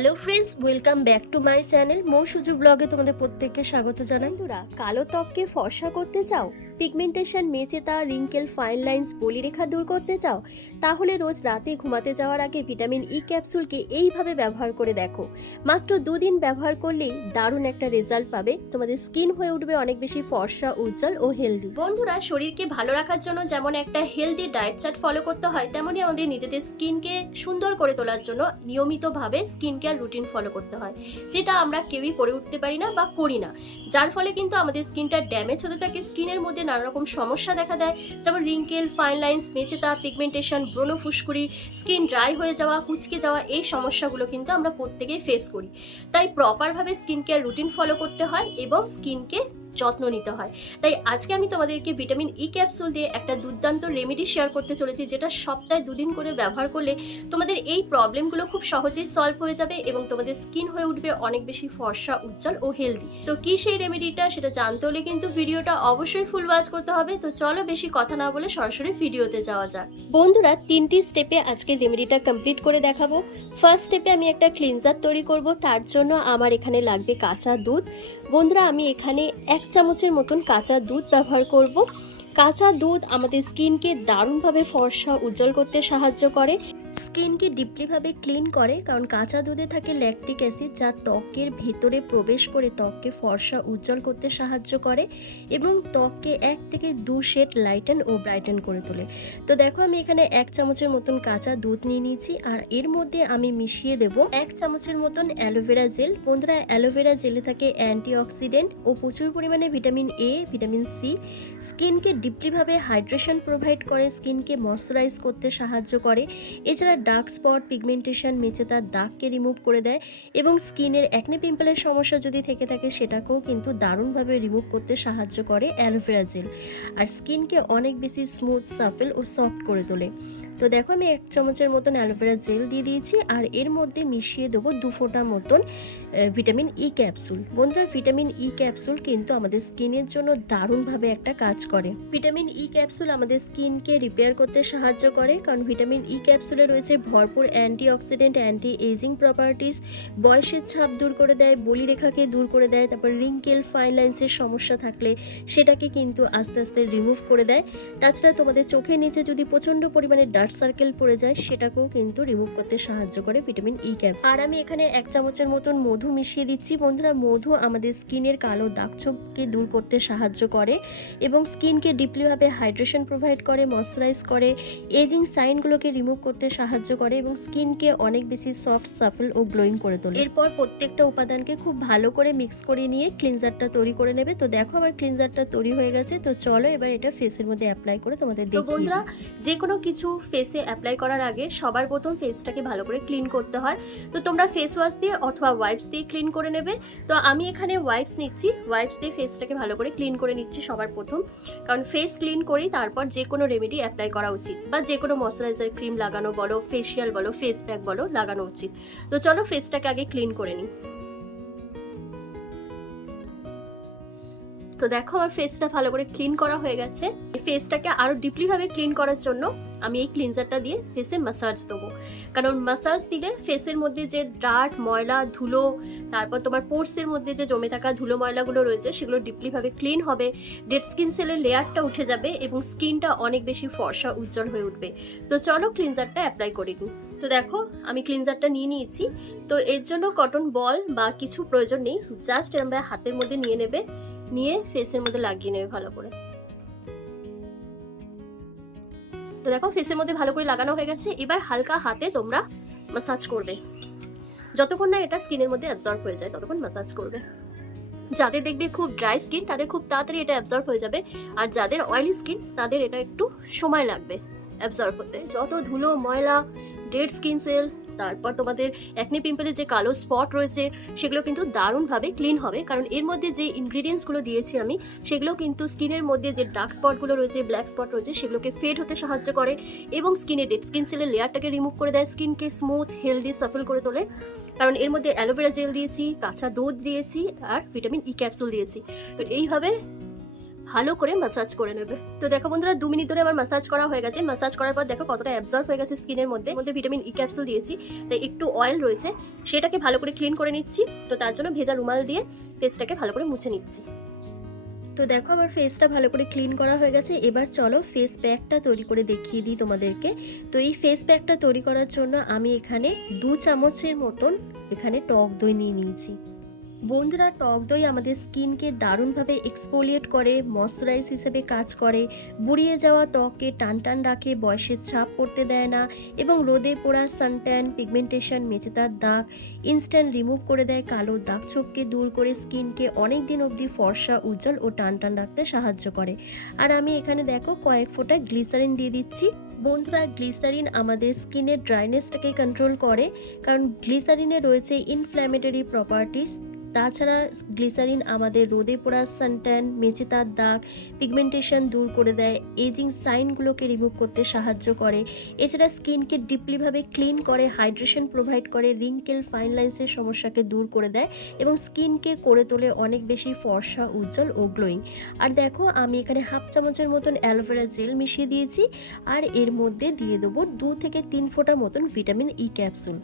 Hello friends welcome back to my channel Mou Suju ব্লগে তোমাদের প্রত্যেককে স্বাগত জানাই। তোরা কালো ত্বককে ফর্সা করতে চাও? পিগমেন্টেশন মেচেতা রিঙ্কেল ফাইন লাইন্স বলিরেখা দূর করতে চাও, তাহলে রোজ রাতে ঘুমাতে যাওয়ার আগে ভিটামিন ই ক্যাপসুলকে এইভাবে ব্যবহার করে দেখো। মাত্র দুদিন ব্যবহার করলেই দারুণ একটা রেজাল্ট পাবে। তোমাদের স্কিন হয়ে উঠবে অনেক বেশি ফর্সা, উজ্জ্বল ও হেলদি বন্ধুরা, শরীরকে ভালো রাখার জন্য যেমন একটা হেলদি ডায়েট চার্ট ফলো করতে হয়, তেমনই আমাদের নিজেদের স্কিনকে সুন্দর করে তোলার জন্য নিয়মিতভাবে স্কিন কেয়ার রুটিন ফলো করতে হয়, যেটা আমরা কেউই করে উঠতে পারি না বা করি না। যার ফলে কিন্তু আমাদের স্কিনটা ড্যামেজ হতে থাকে স্কিনের মধ্যে নানা রকম সমস্যা দেখা দেয়, যেমন রিঙ্কেল ফাইন লাইন্স মেচেতা পিগমেন্টেশন ব্রণ ফুসকুড়ি স্কিন ড্রাই হয়ে যাওয়া, কুচকে যাওয়া, এই সমস্যাগুলো কিন্তু আমরা প্রত্যেকেই ফেস করি। তাই প্রপারভাবে স্কিন কেয়ার রুটিন ফলো করতে হয় এবং স্কিনকে যত্ন নিতে হয়। তাই আজকে আমি তোমাদেরকে ভিটামিন ই ক্যাপসুল দিয়ে একটা দুর্দান্ত রেমেডি শেয়ার করতে চলেছি, যেটা সপ্তাহে দুদিন করে ব্যবহার করলে তোমাদের এই প্রবলেমগুলো খুব সহজেই সলভ হয়ে যাবে এবং তোমাদের স্কিন হয়ে উঠবে অনেক বেশি ফর্সা, উজ্জ্বল ও হেলদি তো কি সেই রেমেডিটা সেটা জানতে হলে কিন্তু ভিডিওটা অবশ্যই ফুল ওয়াচ করতে হবে। তো চলো বেশি কথা না বলে সরাসরি ভিডিওতে যাওয়া যাক। বন্ধুরা, তিনটি স্টেপে আজকে রেমেডিটা কমপ্লিট করে দেখাবো। ফার্স্ট স্টেপে আমি একটা ক্লিনজার তৈরি করব। তার জন্য আমার এখানে লাগবে কাঁচা দুধ। বন্ধুরা, আমি এখানে এক চামচের মতন কাঁচা দুধ ব্যবহার করব। কাঁচা দুধ আমাদের স্কিনকে দারুণভাবে ফর্সা, উজ্জ্বল করতে সাহায্য করে। স্কিনকে ডিপলিভাবে ক্লিন করে, কারণ কাঁচা দুধে থাকে ল্যাকটিক অ্যাসিড যা ত্বকের ভেতরে প্রবেশ করে ত্বককে ফর্সা উজ্জ্বল করতে সাহায্য করে এবং ত্বককে এক থেকে দু শেড লাইটেন ও ব্রাইটেন করে তোলে। তো দেখো আমি এখানে এক চামচের মতন কাঁচা দুধ নিয়ে নিয়েছি, আর এর মধ্যে আমি মিশিয়ে দেব এক চামচের মতন অ্যালোভেরা জেল। বন্ধুরা, অ্যালোভেরা জেলে থাকে অ্যান্টিঅক্সিডেন্ট ও প্রচুর পরিমাণে ভিটামিন এ ভিটামিন সি স্কিনকে ডিপলিভাবে হাইড্রেশন প্রোভাইড করে, স্কিনকে ময়শ্চারাইজ করতে সাহায্য করে। এছাড়া ডার্ক স্পট পিগমেন্টেশন মেচে তার দাগকে রিমুভ করে দেয় এবং স্কিনের একনে পিম্পলের সমস্যা যদি থেকে থাকে, সেটাকেও কিন্তু দারুণভাবে রিমুভ করতে সাহায্য করে অ্যালোভেরা জেল। আর স্কিনকে অনেক বেশি স্মুথ, সাফেল ও সফট করে তোলে। তো দেখো আমি এক চামচের মতন অ্যালোভেরা জেল দিয়ে দিয়েছি, আর এর মধ্যে মিশিয়ে দেবো দু ফোঁটা মতন ভিটামিন ই ক্যাপসুল বন্ধুরা ভিটামিন ই ক্যাপসুল কিন্তু আমাদের স্কিনের জন্য দারুণভাবে একটা কাজ করে। ভিটামিন ই ক্যাপসুল আমাদের স্কিনকে রিপেয়ার করতে সাহায্য করে, কারণ ভিটামিন ই ক্যাপসুলে রয়েছে ভরপুর অ্যান্টিঅক্সিডেন্ট অ্যান্টি এজিং প্রপার্টিস বয়সের ছাপ দূর করে দেয়, বলিরেখাকে দূর করে দেয়, তারপর রিঙ্কেল ফাইন লাইন্সের সমস্যা থাকলে সেটাকে কিন্তু আস্তে আস্তে রিমুভ করে দেয়। তাছাড়া তোমাদের চোখের নিচে যদি প্রচণ্ড পরিমাণে ডার্ক সার্কেল পড়ে যায় সেটাকেও কিন্তু রিমুভ করতে সাহায্য করে ভিটামিন ই ক্যাপসুল আর আমি এখানে এক চামচের মতন মধু মিশিয়ে দিচ্ছি। বন্ধুরা মধু আমাদের স্কিনের কালো দাগছোপকে দূর করতে সাহায্য করে এবং স্কিনকে ডিপলিভাবে হাইড্রেশন প্রোভাইড করে ময়শ্চারাইজ করে এজিং সাইনগুলোকে রিমুভ করতে সাহায্য করে এবং স্কিনকে অনেক বেশি সফট সাফল ও গ্লোয়িং করে তোলে। এরপর প্রত্যেকটা উপাদানকে খুব ভালো করে মিক্স করে নিয়ে ক্লিনজারটা তৈরি করে নেবে। তো দেখো আমার ক্লিনজারটা তৈরি হয়ে গেছে। তো চলো এবার এটা ফেসের মধ্যে অ্যাপ্লাই করে তোমাদের তো দেখিয়ে বন্ধুরা যে কোনো কিছু ফেসে অ্যাপ্লাই করার আগে সবার প্রথম ফেসটাকে ভালো করে ক্লিন করতে হয়। তো তোমরা ফেস ওয়াশ দিয়ে অথবা ওয়াইপস দিয়ে ক্লিন করে নেবে। তো আমি এখানে ওয়াইপস নিচ্ছি। ওয়াইপস দিয়ে ফেসটাকে ভালো করে ক্লিন করে নিচ্ছি সবার প্রথম। কারণ ফেস ক্লিন করেই তারপর যে কোনো রেমেডি অ্যাপ্লাই করা উচিত। বা যে কোনো ময়শ্চারাইজার ক্রিম লাগানো বলো ফেসিয়াল বলো ফেস প্যাক বলো, লাগানো উচিত। তো চলো ফেসটাকে আগে ক্লিন করে নিই। তো দেখো, আমার ফেসটা ভালো করে ক্লিন করা হয়ে গেছে। ফেসটাকে আরও ডিপলি ভাবে ক্লিন করার জন্য আমি এই ক্লিনজারটা দিয়ে ফেসে মাসাজ দেবো। কারণ মাসাজ দিলে ফেসের মধ্যে যে ডার্ট ময়লা, ধুলো, তারপর তোমার পোর্সের মধ্যে যে জমে থাকা ধুলো, ময়লাগুলো রয়েছে, সেগুলো ডিপলিভাবে ক্লিন হবে। ডেড স্কিন সেলের লেয়ারটা উঠে যাবে এবং স্কিনটা অনেক বেশি ফর্সা, উজ্জ্বল হয়ে উঠবে। তো চলো ক্লিনজারটা অ্যাপ্লাই করে নিই। তো দেখো, আমি ক্লিনজারটা নিয়ে নিয়েছি। তো এর জন্য কটন বল বা কিছু প্রয়োজন নেই জাস্ট এরম হাতের মধ্যে নিয়ে নেবে, নিয়ে ফেসের মধ্যে লাগিয়ে নেবে ভালো করে। তো দেখো ফেসের মধ্যে ভালো করে লাগানো হয়ে গেছে। এবার হালকা হাতে তোমরা মাসাজ করবে। যতক্ষণ না এটা স্কিনের মধ্যে অ্যাবজর্ব হয়ে যায়, ততক্ষণ মাসাজ করবে। যাদের দেখবে খুব ড্রাই স্কিন তাদের খুব তাড়াতাড়ি এটা অ্যাবজর্ব হয়ে যাবে। আর যাদের অয়েলি স্কিন তাদের এটা একটু সময় লাগবে অ্যাবজর্ব হতে। যত ধুলো, ময়লা ডেড স্কিন সেল তারপর তোমাদের একনি পিম্পলের যে কালো স্পট রয়েছে, সেগুলো কিন্তু দারুণভাবে ক্লিন হবে। কারণ এর মধ্যে যে ইনগ্রিডিয়েন্টসগুলো দিয়েছি আমি, সেগুলো কিন্তু স্কিনের মধ্যে যে ডার্ক স্পটগুলো রয়েছে ব্ল্যাক স্পট রয়েছে, সেগুলোকে ফেড হতে সাহায্য করে এবং স্কিনে ডেড স্কিন সেলের লেয়ারটাকে রিমুভ করে দেয় স্কিনকে স্মুথ হেলদি সাফল করে তোলে। কারণ এর মধ্যে অ্যালোভেরা জেল দিয়েছি, কাঁচা দুধ দিয়েছি, আর ভিটামিন ই ক্যাপসুল দিয়েছি। তো এইভাবে ভালো করে মাসাজ করে নেবে। তো দেখো বন্ধুরা, দু মিনিট ধরে আমার মাসাজ করা হয়ে গেছে। মাসাজ করার পর দেখো কতটা অ্যাবজর্ব হয়ে গেছে স্কিনের মধ্যে। মধ্যে ভিটামিন ই ক্যাপসুল দিয়েছি তাই একটু অয়েল রয়েছে। সেটাকে ভালো করে ক্লিন করে নিচ্ছি, তো তার জন্য ভেজা রুমাল দিয়ে ফেসটাকে ভালো করে মুছে নিচ্ছি। তো দেখো আমার ফেসটা ভালো করে ক্লিন করা হয়ে গেছে। এবার চলো ফেস প্যাকটা তৈরি করে দেখিয়ে দিই তোমাদেরকে। তো এই ফেস প্যাকটা তৈরি করার জন্য আমি এখানে দু চামচের মতন এখানে টক দই নিয়ে নিয়েছি। বন্ধুরা টক দই আমাদের স্কিনকে দারুণভাবে এক্সপোলিয়েট করে ময়শ্চারাইজ হিসেবে কাজ করে। বুড়িয়ে যাওয়া ত্বকে টান টান রাখে, বয়সের ছাপ পড়তে দেয় না এবং রোদে পোড়া সানট্যান পিগমেন্টেশন মেচেতার দাগ ইনস্ট্যান্ট রিমুভ করে দেয় কালো দাগ ছোপকে দূর করে স্কিনকে অনেক দিন অবধি ফর্সা, উজ্জ্বল ও টান টান রাখতে সাহায্য করে। আর আমি এখানে দেখো কয়েক ফোঁটা গ্লিসারিন দিয়ে দিচ্ছি। বন্ধুরা গ্লিসারিন আমাদের স্কিনের ড্রাইনেসটাকে কন্ট্রোল করে, কারণ গ্লিসারিনে রয়েছে ইনফ্ল্যামেটরি প্রপার্টিস তাছাড়া গ্লিসারিন আমাদের রোদে পোড়া সানট্যান মেচেতার দাগ, পিগমেন্টেশন দূর করে দেয়, এজিং সাইনগুলোকে রিমুভ করতে সাহায্য করে। এছাড়া স্কিনকে ডিপলিভাবে ক্লিন করে, হাইড্রেশন প্রোভাইড করে রিঙ্কেল ফাইন লাইন্সের সমস্যাকে দূর করে দেয় এবং স্কিনকে করে তোলে অনেক বেশি ফর্সা, উজ্জ্বল ও গ্লোয়িং। আর দেখো, আমি এখানে হাফ চামচের মতন অ্যালোভেরা জেল মিশিয়ে দিয়েছি, আর এর মধ্যে দিয়ে দেবো দু থেকে তিন ফোঁটা মতন ভিটামিন ই ক্যাপসুল।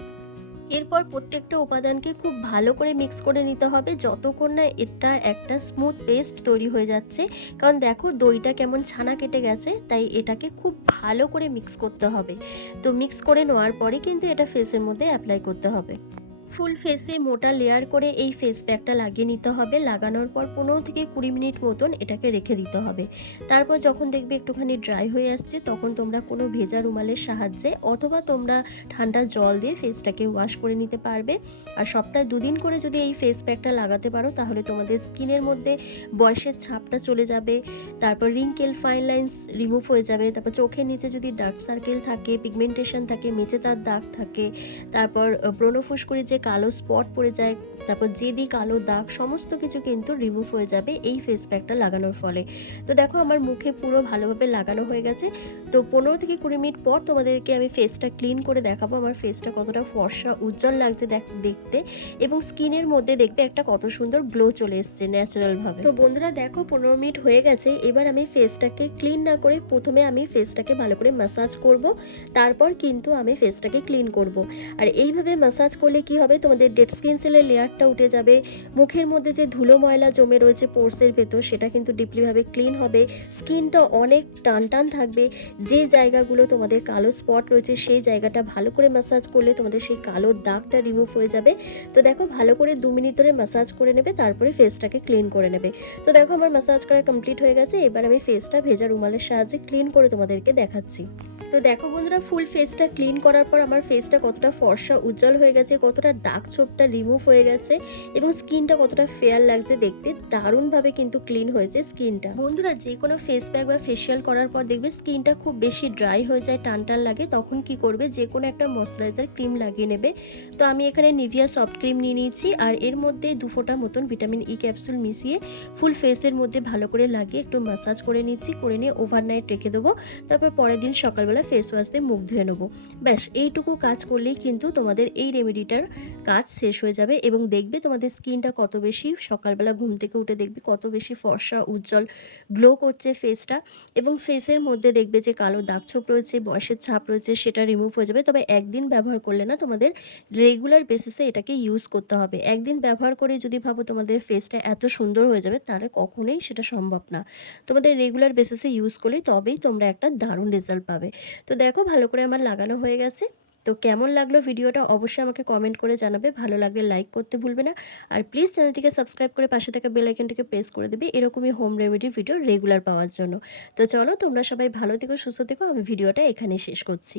এরপর প্রত্যেকটা উপাদানকে খুব ভালো করে মিক্স করে নিতে হবে যতক্ষণ না এটা একটা স্মুথ পেস্ট তৈরি হয়ে যাচ্ছে। কারণ দেখো দইটা কেমন ছানা কেটে গেছে, তাই এটাকে খুব ভালো করে মিক্স করতে হবে। তো মিক্স করে নেওয়ার পরে কিন্তু এটা ফেসের মধ্যে অ্যাপ্লাই করতে হবে। ফুল ফেসে মোটা লেয়ার করে এই ফেস প্যাকটা লাগিয়ে নিতে হবে। লাগানোর পর পনেরো থেকে কুড়ি মিনিট মতন এটাকে রেখে দিতে হবে। তারপর যখন দেখবে একটুখানি ড্রাই হয়ে আসছে, তখন তোমরা কোনো ভেজা রুমালের সাহায্যে অথবা তোমরা ঠান্ডা জল দিয়ে ফেসটাকে ওয়াশ করে নিতে পারবে। আর সপ্তাহে দুদিন করে যদি এই ফেস প্যাকটা লাগাতে পারো, তাহলে তোমাদের স্কিনের মধ্যে বয়সের ছাপটা চলে যাবে। তারপর রিঙ্কেল ফাইন লাইন্স রিমুভ হয়ে যাবে। তারপর চোখের নিচে যদি ডার্ক সার্কেল থাকে পিগমেন্টেশন থাকে মেচে তার দাগ থাকে, তারপর ব্রণফুস করে যে কালো স্পট পড়ে যায়, তারপর জেদি, কালো দাগ, সমস্ত কিছু কিন্তু রিমুভ হয়ে যাবে এই ফেস প্যাকটা লাগানোর ফলে। তো দেখো আমার মুখে পুরো ভালোভাবে লাগানো হয়ে গেছে। তো পনেরো থেকে কুড়ি মিনিট পর তোমাদেরকে আমি ফেসটা ক্লিন করে দেখাবো, আমার ফেসটা কতটা ফর্সা, উজ্জ্বল লাগছে দেখ- দেখতে। এবং স্কিনের মধ্যে দেখবে একটা কত সুন্দর গ্লো চলে এসছে ন্যাচারালভাবে তো বন্ধুরা দেখো পনেরো মিনিট হয়ে গেছে, এবার আমি ফেসটাকে ক্লিন না করে প্রথমে আমি ফেসটাকে ভালো করে ম্যাসাজ করব, তারপর কিন্তু আমি ফেসটাকে ক্লিন করব। আর এইভাবে ম্যাসাজ করলে কি হবে তোমাদের ডেড স্কিন সেলের লেয়ারটা উঠে যাবে। মুখের মধ্যে যে ধুলো ময়লা জমে রয়েছে পোর্সের ভেতর, সেটা কিন্তু ডিপলিভাবে ক্লিন হবে। স্কিনটা অনেক টান টান থাকবে। যে জায়গাগুলো তোমাদের কালো স্পট রয়েছে, সেই জায়গাটা ভালো করে ম্যাসাজ করলে তোমাদের সেই কালো দাগটা রিমুভ হয়ে যাবে। তো দেখো, ভালো করে দু মিনিট ধরে ম্যাসাজ করে নেবে, তারপরে ফেসটাকে ক্লিন করে নেবে। তো দেখো, আমার ম্যাসাজ করা কমপ্লিট হয়ে গেছে। এবার আমি ফেসটা ভেজা রুমালের সাহায্যে ক্লিন করে তোমাদেরকে দেখাচ্ছি। তো দেখো বন্ধুরা ফুল ফেসটা ক্লিন করার পর আমার ফেসটা কতটা ফর্সা, উজ্জ্বল হয়ে গেছে, কতটা দাগ ছোপটা রিমুভ হয়ে গেছে এবং স্কিনটা কতটা ফেয়ার লাগছে দেখতে দারুণভাবে কিন্তু ক্লিন হয়েছে স্কিনটা বন্ধুরা যে কোনো ফেস প্যাক বা ফেসিয়াল করার পর দেখবে স্কিনটা খুব বেশি ড্রাই হয়ে যায় টান টান লাগে, তখন কি করবে যে কোনো একটা ময়শ্চারাইজার ক্রিম লাগিয়ে নেবে। তো আমি এখানে নিভিয়া সফট ক্রিম নিয়ে নিয়েছি আর এর মধ্যে দু ফোঁটা মতন ভিটামিন ই ক্যাপসুল মিশিয়ে ফুল ফেসের মধ্যে ভালো করে লাগিয়ে একটু ম্যাসাজ করে নিচ্ছি, করে নিয়ে ওভারনাইট রেখে দেবো। তারপর পরের দিন সকালবেলা ফেস ওয়াশ দিয়ে মুখ ধুয়ে নেব। ব্যাস, এইটুকু কাজ করলেই কিন্তু তোমাদের এই রেমেডিটার কাজ শেষ হয়ে যাবে এবং দেখবে তোমাদের স্কিনটা কত বেশি সকালবেলা ঘুম থেকে উঠে দেখবে কত বেশি ফর্সা, উজ্জ্বল গ্লো করছে ফেসটা এবং ফেসের মধ্যে দেখবে যে কালো দাগছোপ রয়েছে, বয়সের ছাপ রয়েছে, সেটা রিমুভ হয়ে যাবে। তবে একদিন ব্যবহার করলে না তোমাদের রেগুলার বেসিসে এটাকে ইউজ করতে হবে। একদিন ব্যবহার করে যদি ভাবো তোমাদের ফেসটা এত সুন্দর হয়ে যাবে, তাহলে কখনোই সেটা সম্ভব না। তোমাদের রেগুলার বেসিসে ইউজ করলেই তবেই তোমরা একটা দারুণ রেজাল্ট পাবে। তো দেখো ভালো করে আমার লাগানো হয়ে গেছে। তো কেমন লাগল ভিডিওটা অবশ্যই আমাকে কমেন্ট করে জানাবে। ভালো লাগলে লাইক করতে ভুলবে না। আর প্লিজ চ্যানেলটিকে সাবস্ক্রাইব করে পাশে থাকা বেলাইকনটিকে প্রেস করে দেবে এরকমই হোম রেমেডি ভিডিও রেগুলার পাওয়ার জন্য। তো চলো তোমরা সবাই ভালো থেকো, সুস্থ থেকো। আমি ভিডিওটা এখানে শেষ করছি।